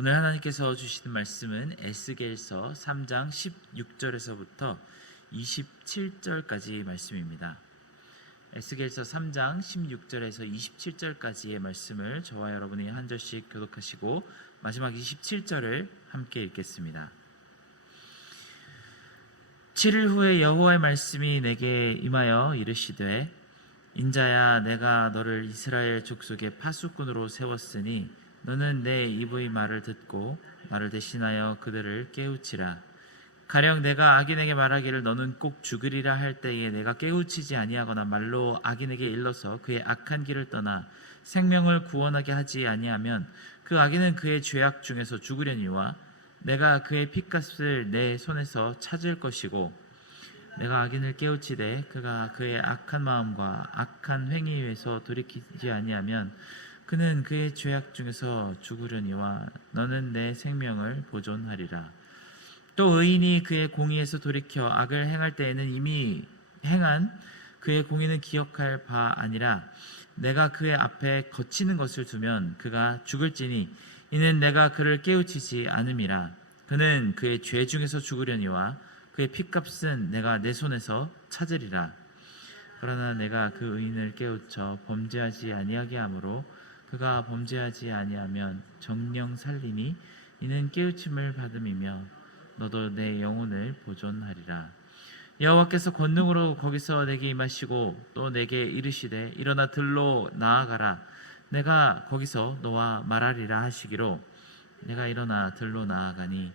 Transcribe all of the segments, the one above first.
오늘 하나님께서 주시는 말씀은 에스겔서 3장 16절에서부터 27절까지의 말씀입니다. 에스겔서 3장 16절에서 27절까지의 말씀을 저와 여러분이 한 절씩 교독하시고 마지막 27절을 함께 읽겠습니다. 7일 후에 여호와의 말씀이 내게 임하여 이르시되 인자야, 내가 너를 이스라엘 족속의 파수꾼으로 세웠으니 너는 내 입의 말을 듣고 나를 대신하여 그들을 깨우치라. 가령 내가 악인에게 말하기를 너는 꼭 죽으리라 할 때에 내가 깨우치지 아니하거나 말로 악인에게 일러서 그의 악한 길을 떠나 생명을 구원하게 하지 아니하면 그 악인은 그의 죄악 중에서 죽으려니와 내가 그의 핏값을 내 손에서 찾을 것이고, 내가 악인을 깨우치되 그가 그의 악한 마음과 악한 행위에서 돌이키지 아니하면 그는 그의 죄악 중에서 죽으려니와 너는 내 생명을 보존하리라. 또 의인이 그의 공의에서 돌이켜 악을 행할 때에는 이미 행한 그의 공의는 기억할 바 아니라 내가 그의 앞에 거치는 것을 두면 그가 죽을지니 이는 내가 그를 깨우치지 않음이라. 그는 그의 죄 중에서 죽으려니와 그의 핏값은 내가 내 손에서 찾으리라. 그러나 내가 그 의인을 깨우쳐 범죄하지 아니하게 하므로 그가 범죄하지 아니하면 정령 살리니 이는 깨우침을 받음이며 너도 내 영혼을 보존하리라. 여호와께서 권능으로 거기서 내게 임하시고 또 내게 이르시되 일어나 들로 나아가라. 내가 거기서 너와 말하리라 하시기로 내가 일어나 들로 나아가니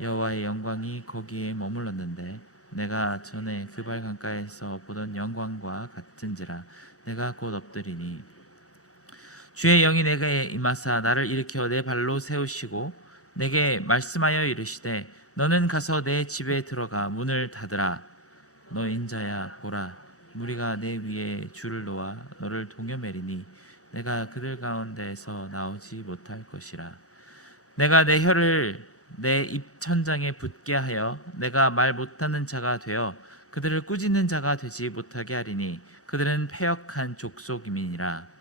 여호와의 영광이 거기에 머물렀는데 내가 전에 그발 강가에서 보던 영광과 같은지라. 내가 곧 엎드리니 주의 영이 내게 임하사 나를 일으켜 내 발로 세우시고 내게 말씀하여 이르시되 너는 가서 내 집에 들어가 문을 닫으라. 너 인자야, 보라, 무리가 내 위에 줄을 놓아 너를 동여매리니 내가 그들 가운데에서 나오지 못할 것이라. 내가 내 혀를 내 입 천장에 붙게 하여 내가 말 못하는 자가 되어 그들을 꾸짖는 자가 되지 못하게 하리니 그들은 패역한 족속임이니라.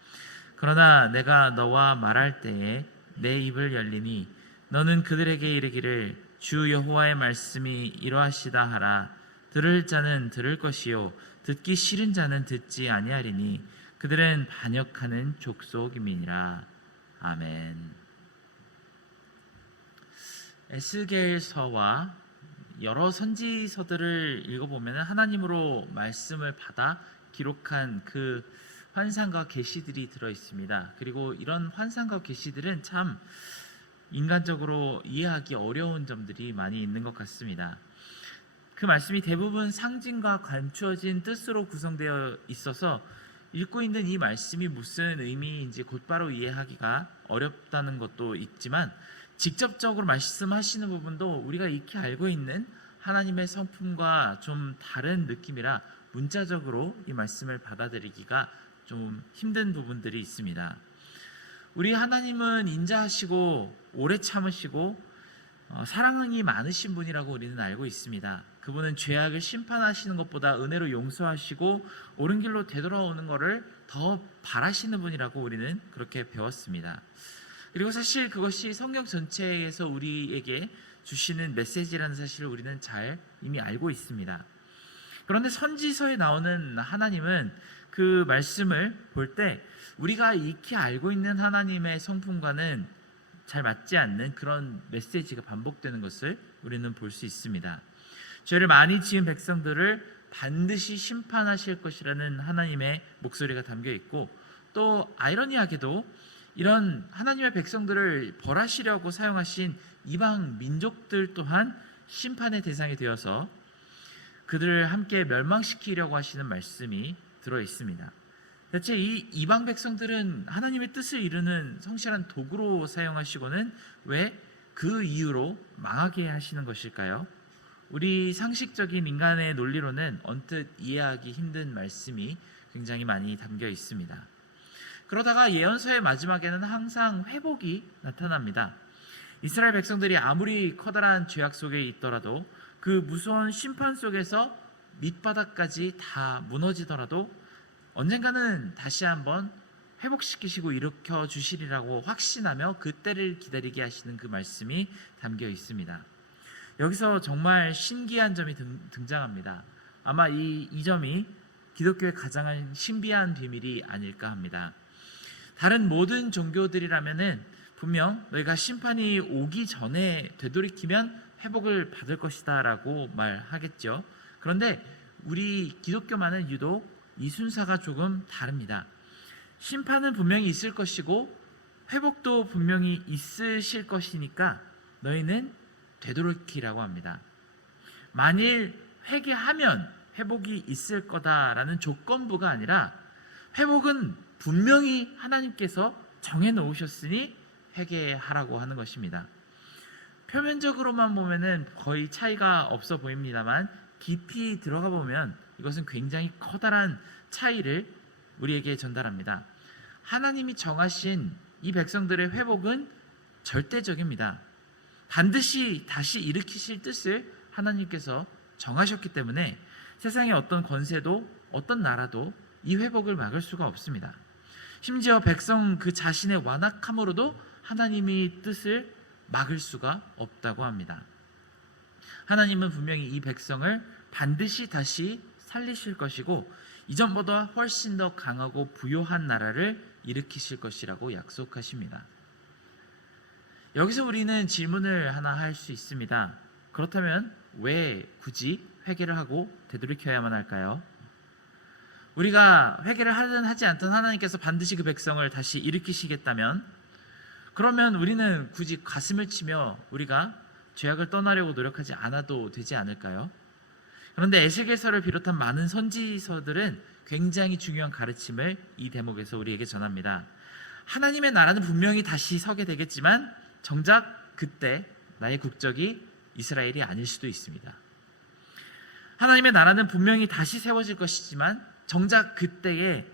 그러나 내가 너와 말할 때에 내 입을 열리니 너는 그들에게 이르기를 주 여호와의 말씀이 이러하시다 하라. 들을 자는 들을 것이요 듣기 싫은 자는 듣지 아니하리니 그들은 반역하는 족속임이니라. 아멘. 에스겔서와 여러 선지서들을 읽어보면 하나님으로 말씀을 받아 기록한 그 환상과 계시들이 들어 있습니다. 그리고 이런 환상과 계시들은 참 인간적으로 이해하기 어려운 점들이 많이 있는 것 같습니다. 그 말씀이 대부분 상징과 감추어진 뜻으로 구성되어 있어서 읽고 있는 이 말씀이 무슨 의미인지 곧바로 이해하기가 어렵다는 것도 있지만 직접적으로 말씀하시는 부분도 우리가 익히 알고 있는 하나님의 성품과 좀 다른 느낌이라 문자적으로 이 말씀을 받아들이기가 좀 힘든 부분들이 있습니다. 우리 하나님은 인자하시고 오래 참으시고 사랑이 많으신 분이라고 우리는 알고 있습니다. 그분은 죄악을 심판하시는 것보다 은혜로 용서하시고 옳은 길로 되돌아오는 것을 더 바라시는 분이라고 우리는 그렇게 배웠습니다. 그리고 사실 그것이 성경 전체에서 우리에게 주시는 메시지라는 사실을 우리는 잘 이미 알고 있습니다. 그런데 선지서에 나오는 하나님은 그 말씀을 볼 때 우리가 익히 알고 있는 하나님의 성품과는 잘 맞지 않는 그런 메시지가 반복되는 것을 우리는 볼 수 있습니다. 죄를 많이 지은 백성들을 반드시 심판하실 것이라는 하나님의 목소리가 담겨 있고, 또 아이러니하게도 이런 하나님의 백성들을 벌하시려고 사용하신 이방 민족들 또한 심판의 대상이 되어서 그들을 함께 멸망시키려고 하시는 말씀이 들어 있습니다. 대체 이 이방 백성들은 하나님의 뜻을 이루는 성실한 도구로 사용하시고는 왜 그 이유로 망하게 하시는 것일까요? 우리 상식적인 인간의 논리로는 언뜻 이해하기 힘든 말씀이 굉장히 많이 담겨 있습니다. 그러다가 예언서의 마지막에는 항상 회복이 나타납니다. 이스라엘 백성들이 아무리 커다란 죄악 속에 있더라도 그 무서운 심판 속에서 밑바닥까지 다 무너지더라도 언젠가는 다시 한번 회복시키시고 일으켜 주시리라고 확신하며 그 때를 기다리게 하시는 그 말씀이 담겨 있습니다. 여기서 정말 신기한 점이 등장합니다. 아마 이 점이 기독교의 가장 신비한 비밀이 아닐까 합니다. 다른 모든 종교들이라면은 분명 너희가 심판이 오기 전에 되돌이키면 회복을 받을 것이다 라고 말하겠죠. 그런데 우리 기독교만은 유독 이 순서가 조금 다릅니다. 심판은 분명히 있을 것이고 회복도 분명히 있으실 것이니까 너희는 되돌이키라고 합니다. 만일 회개하면 회복이 있을 거다라는 조건부가 아니라 회복은 분명히 하나님께서 정해놓으셨으니 회개하라고 하는 것입니다. 표면적으로만 보면은 거의 차이가 없어 보입니다만 깊이 들어가 보면 이것은 굉장히 커다란 차이를 우리에게 전달합니다. 하나님이 정하신 이 백성들의 회복은 절대적입니다. 반드시 다시 일으키실 뜻을 하나님께서 정하셨기 때문에 세상의 어떤 권세도 어떤 나라도 이 회복을 막을 수가 없습니다. 심지어 백성 그 자신의 완악함으로도 하나님의 뜻을 막을 수가 없다고 합니다. 하나님은 분명히 이 백성을 반드시 다시 살리실 것이고 이전보다 훨씬 더 강하고 부요한 나라를 일으키실 것이라고 약속하십니다. 여기서 우리는 질문을 하나 할 수 있습니다. 그렇다면 왜 굳이 회개를 하고 되돌이켜야만 할까요? 우리가 회개를 하든 하지 않든 하나님께서 반드시 그 백성을 다시 일으키시겠다면 그러면 우리는 굳이 가슴을 치며 우리가 죄악을 떠나려고 노력하지 않아도 되지 않을까요? 그런데 에스겔서를 비롯한 많은 선지서들은 굉장히 중요한 가르침을 이 대목에서 우리에게 전합니다. 하나님의 나라는 분명히 다시 서게 되겠지만 정작 그때 나의 국적이 이스라엘이 아닐 수도 있습니다. 하나님의 나라는 분명히 다시 세워질 것이지만 정작 그때에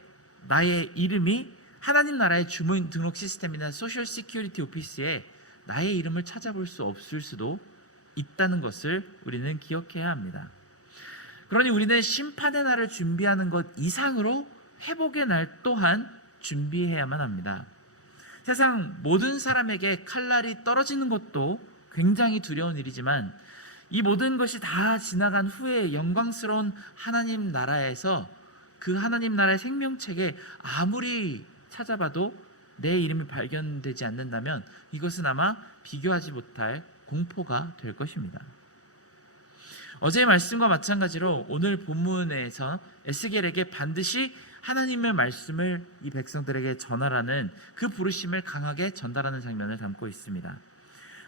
나의 이름이 하나님 나라의 주민 등록 시스템이나 소셜 시큐리티 오피스에 나의 이름을 찾아볼 수 없을 수도 있다는 것을 우리는 기억해야 합니다. 그러니 우리는 심판의 날을 준비하는 것 이상으로 회복의 날 또한 준비해야만 합니다. 세상 모든 사람에게 칼날이 떨어지는 것도 굉장히 두려운 일이지만 이 모든 것이 다 지나간 후에 영광스러운 하나님 나라에서 그 하나님 나라의 생명책에 아무리 찾아봐도 내 이름이 발견되지 않는다면 이것은 아마 비교하지 못할 공포가 될 것입니다. 어제의 말씀과 마찬가지로 오늘 본문에서 에스겔에게 반드시 하나님의 말씀을 이 백성들에게 전하라는 그 부르심을 강하게 전달하는 장면을 담고 있습니다.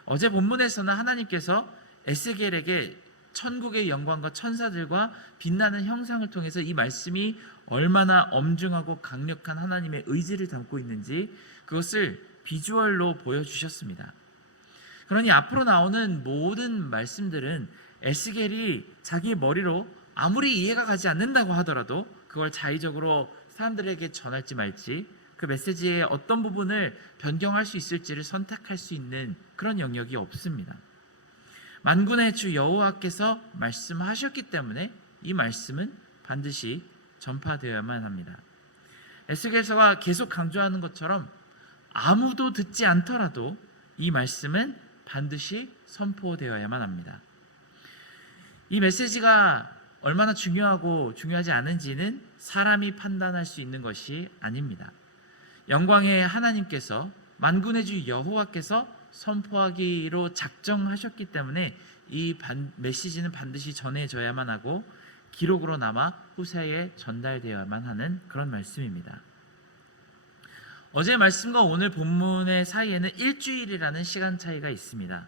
어제 본문에서는 하나님께서 에스겔에게 천국의 영광과 천사들과 빛나는 형상을 통해서 이 말씀이 얼마나 엄중하고 강력한 하나님의 의지를 담고 있는지 그것을 비주얼로 보여주셨습니다. 그러니 앞으로 나오는 모든 말씀들은 에스겔이 자기 머리로 아무리 이해가 가지 않는다고 하더라도 그걸 자의적으로 사람들에게 전할지 말지 그 메시지의 어떤 부분을 변경할 수 있을지를 선택할 수 있는 그런 영역이 없습니다. 만군의 주 여호와께서 말씀하셨기 때문에 이 말씀은 반드시 전파되어야만 합니다. 에스겔서가 계속 강조하는 것처럼 아무도 듣지 않더라도 이 말씀은 반드시 선포되어야만 합니다. 이 메시지가 얼마나 중요하고 중요하지 않은지는 사람이 판단할 수 있는 것이 아닙니다. 영광의 하나님께서 만군의 주 여호와께서 선포하기로 작정하셨기 때문에 이 메시지는 반드시 전해져야만 하고 기록으로 남아 후세에 전달되어야만 하는 그런 말씀입니다. 어제 말씀과 오늘 본문의 사이에는 일주일이라는 시간 차이가 있습니다.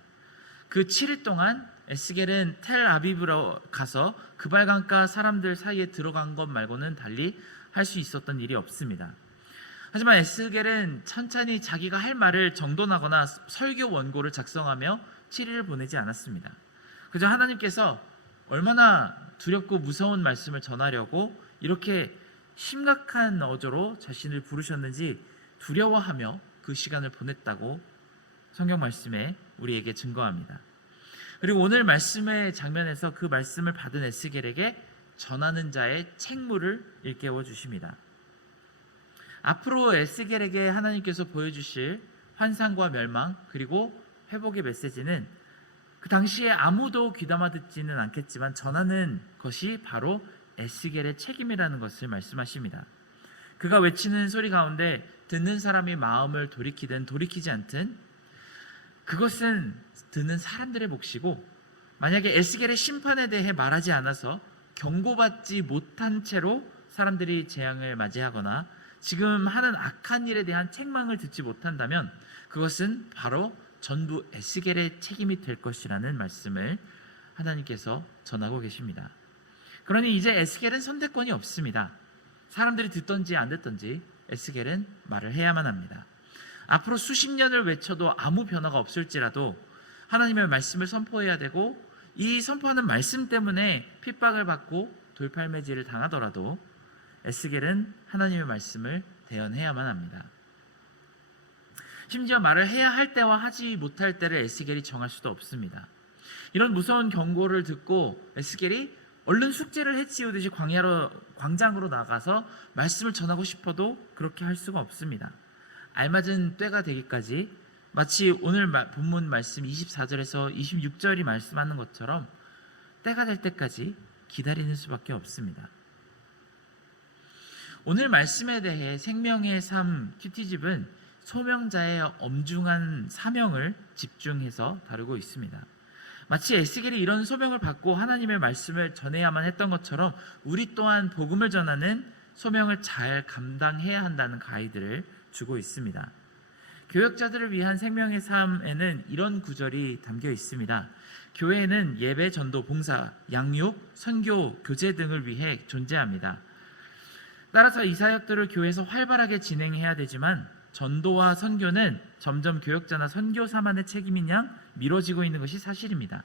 그 7일 동안 에스겔은 텔아비브로 가서 그발강가 사람들 사이에 들어간 것 말고는 달리 할 수 있었던 일이 없습니다. 하지만 에스겔은 천천히 자기가 할 말을 정돈하거나 설교 원고를 작성하며 7일을 보내지 않았습니다. 그저 하나님께서 얼마나 두렵고 무서운 말씀을 전하려고 이렇게 심각한 어조로 자신을 부르셨는지 두려워하며 그 시간을 보냈다고 성경 말씀에 우리에게 증거합니다. 그리고 오늘 말씀의 장면에서 그 말씀을 받은 에스겔에게 전하는 자의 책무를 일깨워 주십니다. 앞으로 에스겔에게 하나님께서 보여주실 환상과 멸망 그리고 회복의 메시지는 그 당시에 아무도 귀담아 듣지는 않겠지만 전하는 것이 바로 에스겔의 책임이라는 것을 말씀하십니다. 그가 외치는 소리 가운데 듣는 사람이 마음을 돌이키든 돌이키지 않든 그것은 듣는 사람들의 몫이고, 만약에 에스겔의 심판에 대해 말하지 않아서 경고받지 못한 채로 사람들이 재앙을 맞이하거나 지금 하는 악한 일에 대한 책망을 듣지 못한다면 그것은 바로 전부 에스겔의 책임이 될 것이라는 말씀을 하나님께서 전하고 계십니다. 그러니 이제 에스겔은 선택권이 없습니다. 사람들이 듣든지 안 듣든지 에스겔은 말을 해야만 합니다. 앞으로 수십 년을 외쳐도 아무 변화가 없을지라도 하나님의 말씀을 선포해야 되고, 이 선포하는 말씀 때문에 핍박을 받고 돌팔매질을 당하더라도 에스겔은 하나님의 말씀을 대언해야만 합니다. 심지어 말을 해야 할 때와 하지 못할 때를 에스겔이 정할 수도 없습니다. 이런 무서운 경고를 듣고 에스겔이 얼른 숙제를 해치우듯이 광장으로 나가서 말씀을 전하고 싶어도 그렇게 할 수가 없습니다. 알맞은 때가 되기까지 마치 오늘 본문 말씀 24절에서 26절이 말씀하는 것처럼 때가 될 때까지 기다리는 수밖에 없습니다. 오늘 말씀에 대해 생명의 삶 큐티집은 소명자의 엄중한 사명을 집중해서 다루고 있습니다. 마치 에스겔이 이런 소명을 받고 하나님의 말씀을 전해야만 했던 것처럼 우리 또한 복음을 전하는 소명을 잘 감당해야 한다는 가이드를 주고 있습니다. 교역자들을 위한 생명의 삶에는 이런 구절이 담겨 있습니다. 교회는 예배, 전도, 봉사, 양육, 선교, 교제 등을 위해 존재합니다. 따라서 이 사역들을 교회에서 활발하게 진행해야 되지만 전도와 선교는 점점 교역자나 선교사만의 책임인 양 미뤄지고 있는 것이 사실입니다.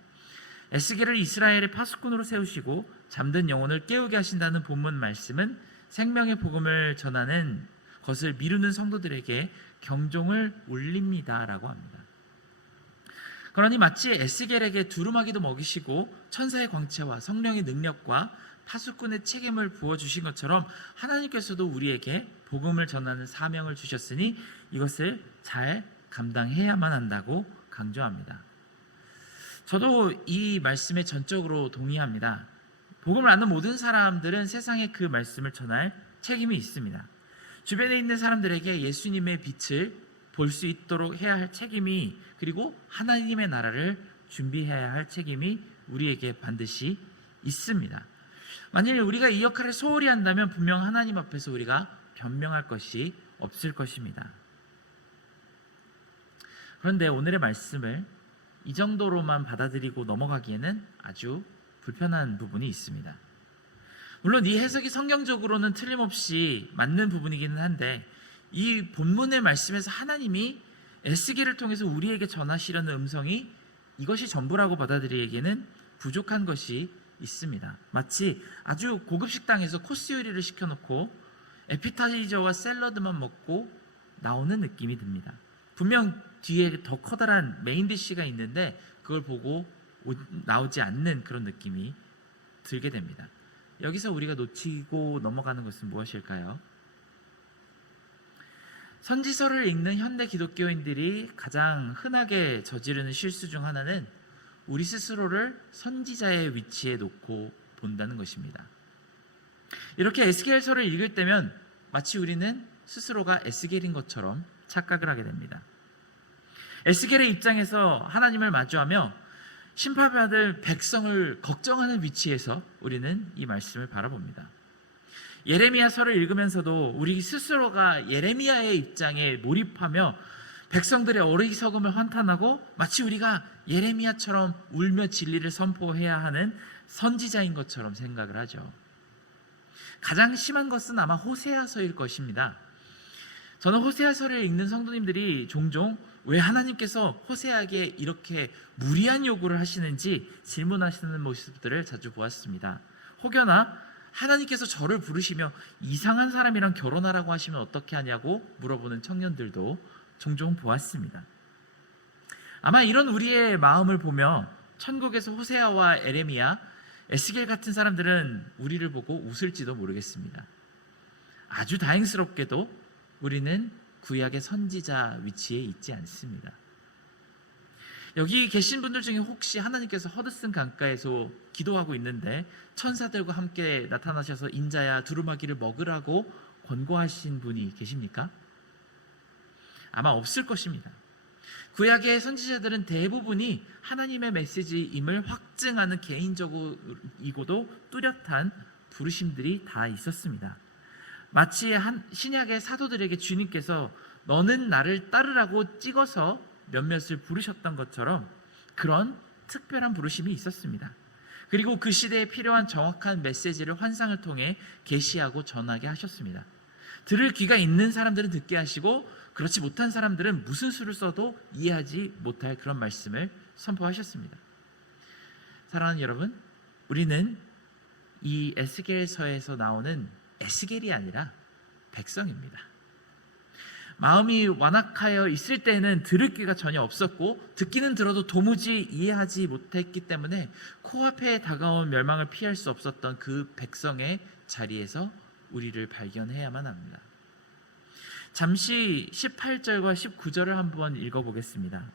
에스겔을 이스라엘의 파수꾼으로 세우시고 잠든 영혼을 깨우게 하신다는 본문 말씀은 생명의 복음을 전하는 것을 미루는 성도들에게 경종을 울립니다라고 합니다. 그러니 마치 에스겔에게 두루마기도 먹이시고 천사의 광채와 성령의 능력과 파수꾼의 책임을 부어주신 것처럼 하나님께서도 우리에게 복음을 전하는 사명을 주셨으니 이것을 잘 감당해야만 한다고 강조합니다. 저도 이 말씀에 전적으로 동의합니다. 복음을 아는 모든 사람들은 세상에 그 말씀을 전할 책임이 있습니다. 주변에 있는 사람들에게 예수님의 빛을 볼 수 있도록 해야 할 책임이, 그리고 하나님의 나라를 준비해야 할 책임이 우리에게 반드시 있습니다. 만일 우리가 이 역할을 소홀히 한다면 분명 하나님 앞에서 우리가 변명할 것이 없을 것입니다. 그런데 오늘의 말씀을 이 정도로만 받아들이고 넘어가기에는 아주 불편한 부분이 있습니다. 물론 이 해석이 성경적으로는 틀림없이 맞는 부분이기는 한데, 이 본문의 말씀에서 하나님이 에스겔을 통해서 우리에게 전하시려는 음성이 이것이 전부라고 받아들이기에는 부족한 것이 있습니다. 마치 아주 고급 식당에서 코스 요리를 시켜놓고 에피타이저와 샐러드만 먹고 나오는 느낌이 듭니다. 분명 뒤에 더 커다란 메인 디쉬가 있는데 그걸 보고 나오지 않는 그런 느낌이 들게 됩니다. 여기서 우리가 놓치고 넘어가는 것은 무엇일까요? 선지서를 읽는 현대 기독교인들이 가장 흔하게 저지르는 실수 중 하나는 우리 스스로를 선지자의 위치에 놓고 본다는 것입니다. 이렇게 에스겔서를 읽을 때면 마치 우리는 스스로가 에스겔인 것처럼 착각을 하게 됩니다. 에스겔의 입장에서 하나님을 마주하며 심판받을 백성을 걱정하는 위치에서 우리는 이 말씀을 바라봅니다. 예레미야서를 읽으면서도 우리 스스로가 예레미야의 입장에 몰입하며 백성들의 어리석음을 환탄하고 마치 우리가 예레미야처럼 울며 진리를 선포해야 하는 선지자인 것처럼 생각을 하죠. 가장 심한 것은 아마 호세아서일 것입니다. 저는 호세아서를 읽는 성도님들이 종종 왜 하나님께서 호세아에게 이렇게 무리한 요구를 하시는지 질문하시는 모습들을 자주 보았습니다. 혹여나 하나님께서 저를 부르시며 이상한 사람이랑 결혼하라고 하시면 어떻게 하냐고 물어보는 청년들도 종종 보았습니다. 아마 이런 우리의 마음을 보며 천국에서 호세아와 에레미야, 에스겔 같은 사람들은 우리를 보고 웃을지도 모르겠습니다. 아주 다행스럽게도 우리는 구약의 선지자 위치에 있지 않습니다. 여기 계신 분들 중에 혹시 하나님께서 허드슨 강가에서 기도하고 있는데 천사들과 함께 나타나셔서 인자야 두루마기를 먹으라고 권고하신 분이 계십니까? 아마 없을 것입니다. 구약의 선지자들은 대부분이 하나님의 메시지임을 확증하는 개인적이고도 뚜렷한 부르심들이 다 있었습니다. 마치 신약의 사도들에게 주님께서 너는 나를 따르라고 찍어서 몇몇을 부르셨던 것처럼 그런 특별한 부르심이 있었습니다. 그리고 그 시대에 필요한 정확한 메시지를 환상을 통해 계시하고 전하게 하셨습니다. 들을 귀가 있는 사람들은 듣게 하시고 그렇지 못한 사람들은 무슨 수를 써도 이해하지 못할 그런 말씀을 선포하셨습니다. 사랑하는 여러분, 우리는 이 에스겔서에서 나오는 에스겔이 아니라 백성입니다. 마음이 완악하여 있을 때는 들을 귀가 전혀 없었고 듣기는 들어도 도무지 이해하지 못했기 때문에 코앞에 다가온 멸망을 피할 수 없었던 그 백성의 자리에서 우리를 발견해야만 합니다. 잠시 18절과 19절을 한번 읽어보겠습니다.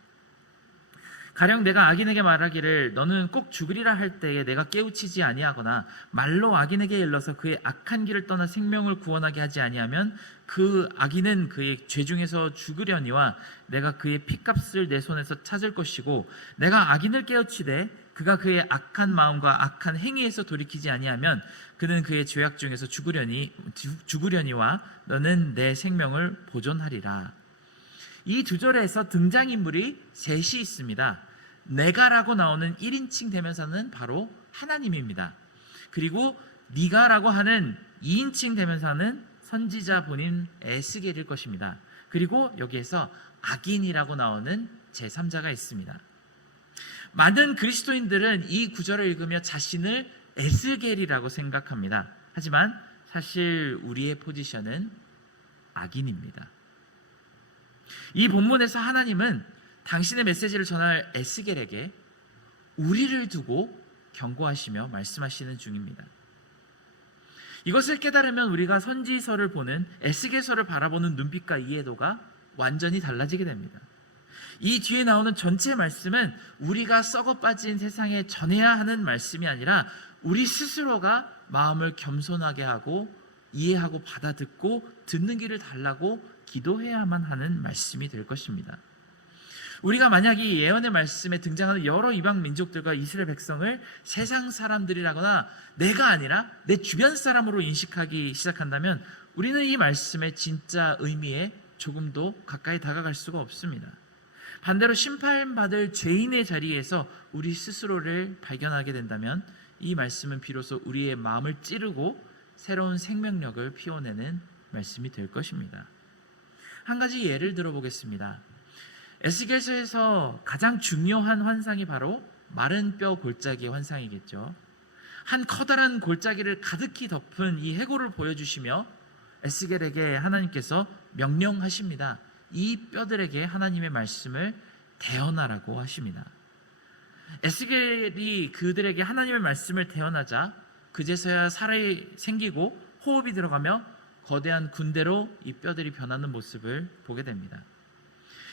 가령 내가 악인에게 말하기를 너는 꼭 죽으리라 할 때에 내가 깨우치지 아니하거나 말로 악인에게 일러서 그의 악한 길을 떠나 생명을 구원하게 하지 아니하면 그 악인은 그의 죄 중에서 죽으려니와 내가 그의 핏값을 내 손에서 찾을 것이고 내가 악인을 깨우치되 그가 그의 악한 마음과 악한 행위에서 돌이키지 아니하면 그는 그의 죄악 중에서 죽으려니와 너는 내 생명을 보존하리라. 이 두 절에서 등장인물이 셋이 있습니다. 내가라고 나오는 1인칭 대명사는 바로 하나님입니다. 그리고 네가라고 하는 2인칭 대명사는 선지자 본인 에스겔일 것입니다. 그리고 여기에서 악인이라고 나오는 제3자가 있습니다. 많은 그리스도인들은 이 구절을 읽으며 자신을 에스겔이라고 생각합니다. 하지만 사실 우리의 포지션은 악인입니다. 이 본문에서 하나님은 당신의 메시지를 전할 에스겔에게 우리를 두고 경고하시며 말씀하시는 중입니다. 이것을 깨달으면 우리가 선지서를 보는 에스겔서를 바라보는 눈빛과 이해도가 완전히 달라지게 됩니다. 이 뒤에 나오는 전체 말씀은 우리가 썩어 빠진 세상에 전해야 하는 말씀이 아니라 우리 스스로가 마음을 겸손하게 하고 이해하고 받아듣고 듣는 길을 달라고 기도해야만 하는 말씀이 될 것입니다. 우리가 만약 이 예언의 말씀에 등장하는 여러 이방 민족들과 이스라엘 백성을 세상 사람들이라거나 내가 아니라 내 주변 사람으로 인식하기 시작한다면 우리는 이 말씀의 진짜 의미에 조금도 가까이 다가갈 수가 없습니다. 반대로 심판받을 죄인의 자리에서 우리 스스로를 발견하게 된다면 이 말씀은 비로소 우리의 마음을 찌르고 새로운 생명력을 피워내는 말씀이 될 것입니다. 한 가지 예를 들어보겠습니다. 에스겔서에서 가장 중요한 환상이 바로 마른 뼈 골짜기의 환상이겠죠. 한 커다란 골짜기를 가득히 덮은 이 해골을 보여주시며 에스겔에게 하나님께서 명령하십니다. 이 뼈들에게 하나님의 말씀을 대언하라고 하십니다. 에스겔이 그들에게 하나님의 말씀을 대언하자 그제서야 살이 생기고 호흡이 들어가며 거대한 군대로 이 뼈들이 변하는 모습을 보게 됩니다.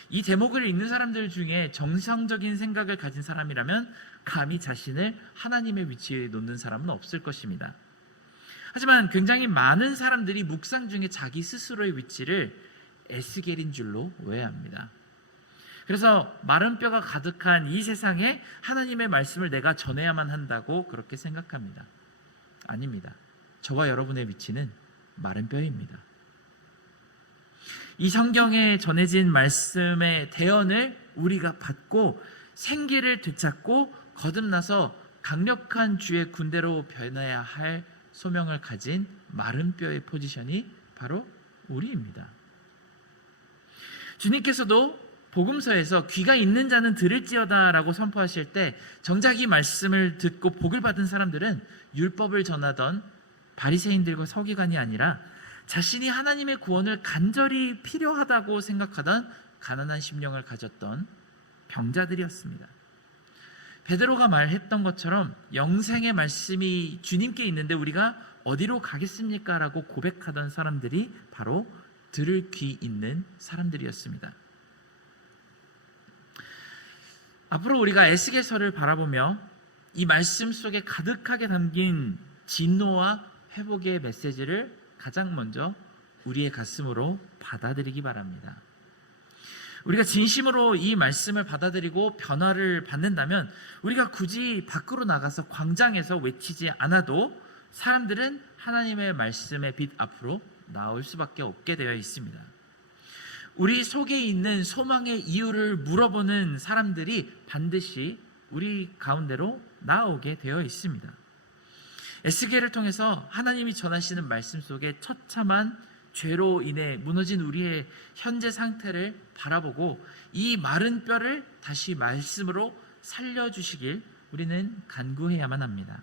이 대목을 읽는 사람들 중에 정상적인 생각을 가진 사람이라면 감히 자신을 하나님의 위치에 놓는 사람은 없을 것입니다. 하지만 굉장히 많은 사람들이 묵상 중에 자기 스스로의 위치를 에스겔인 줄로 오해합니다. 그래서 마른 뼈가 가득한 이 세상에 하나님의 말씀을 내가 전해야만 한다고 그렇게 생각합니다. 아닙니다. 저와 여러분의 위치는 마른 뼈입니다. 이 성경에 전해진 말씀의 대언을 우리가 받고 생기를 되찾고 거듭나서 강력한 주의 군대로 변해야 할 소명을 가진 마른 뼈의 포지션이 바로 우리입니다. 주님께서도 복음서에서 귀가 있는 자는 들을지어다 라고 선포하실 때 정작 이 말씀을 듣고 복을 받은 사람들은 율법을 전하던 바리새인들과 서기관이 아니라 자신이 하나님의 구원을 간절히 필요하다고 생각하던 가난한 심령을 가졌던 병자들이었습니다. 베드로가 말했던 것처럼 영생의 말씀이 주님께 있는데 우리가 어디로 가겠습니까? 라고 고백하던 사람들이 바로 들을 귀 있는 사람들이었습니다. 앞으로 우리가 에스겔서를 바라보며 이 말씀 속에 가득하게 담긴 진노와 회복의 메시지를 가장 먼저 우리의 가슴으로 받아들이기 바랍니다. 우리가 진심으로 이 말씀을 받아들이고 변화를 받는다면 우리가 굳이 밖으로 나가서 광장에서 외치지 않아도 사람들은 하나님의 말씀의 빛 앞으로 나올 수밖에 없게 되어 있습니다. 우리 속에 있는 소망의 이유를 물어보는 사람들이 반드시 우리 가운데로 나오게 되어 있습니다. 에스겔을 통해서 하나님이 전하시는 말씀 속에 처참한 죄로 인해 무너진 우리의 현재 상태를 바라보고 이 마른 뼈를 다시 말씀으로 살려주시길 우리는 간구해야만 합니다.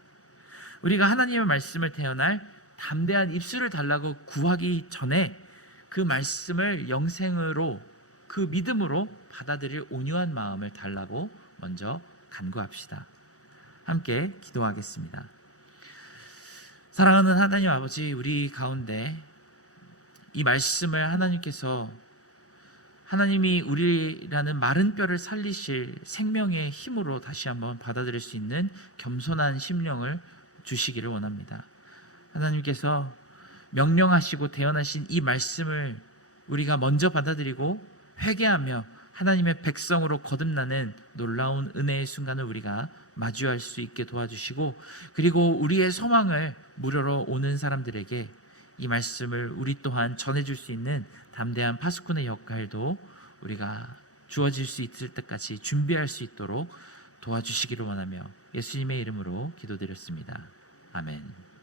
우리가 하나님의 말씀을 태어날 담대한 입술을 달라고 구하기 전에 그 말씀을 영생으로, 그 믿음으로 받아들일 온유한 마음을 달라고 먼저 간구합시다. 함께 기도하겠습니다. 사랑하는 하나님 아버지, 우리 가운데 이 말씀을 하나님이 우리라는 마른 뼈를 살리실 생명의 힘으로 다시 한번 받아들일 수 있는 겸손한 심령을 주시기를 원합니다. 하나님께서 명령하시고 대언하신 이 말씀을 우리가 먼저 받아들이고 회개하며 하나님의 백성으로 거듭나는 놀라운 은혜의 순간을 우리가 마주할 수 있게 도와주시고, 그리고 우리의 소망을 무료로 오는 사람들에게 이 말씀을 우리 또한 전해줄 수 있는 담대한 파수꾼의 역할도 우리가 주어질 수 있을 때까지 준비할 수 있도록 도와주시기를 원하며 예수님의 이름으로 기도드렸습니다. 아멘.